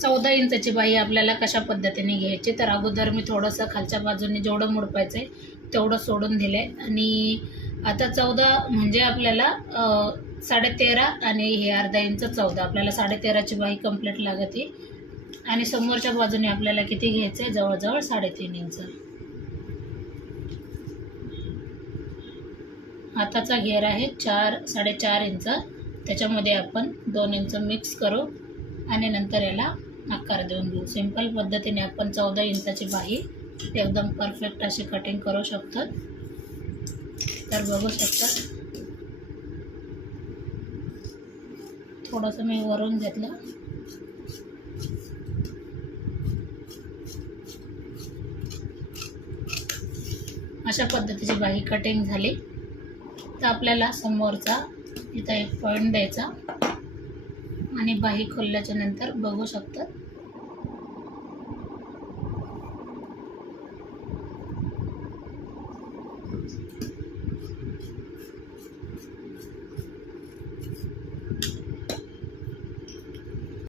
14 इंचाची बाही आपल्याला कशा पद्धतीने घ्यायची, तर अगोदर मी थोडंसं खालच्या बाजूने जेवढं मुडपायचं आहे तेवढं सोडून दिलं आहे. आणि आता 14 म्हणजे आपल्याला 13.5 आणि हे अर्धा इंच 14, आपल्याला 13.5ची बाही कंप्लीट लागते. आणि समोरच्या बाजूने आपल्याला किती घ्यायचं आहे, जवळजवळ 3.5 इंच. हाताचा घेर आहे 4-4.5 इंच, त्याच्यामध्ये आपण 2 इंच मिक्स करू आणि नंतर याला आकार देऊन घेऊ. सिंपल पद्धतीने आपण 14 इंचाची बाही एकदम परफेक्ट अशी कटिंग करू शकतो. तर बघू शकता, थोडंसं मी वरून घेतलं. अशा पद्धतीची बाही कटिंग झाली. तर आपल्याला समोरचा इथं एक पॉईंट द्यायचा आणि बाही खोलल्याच्या नंतर बघू शकता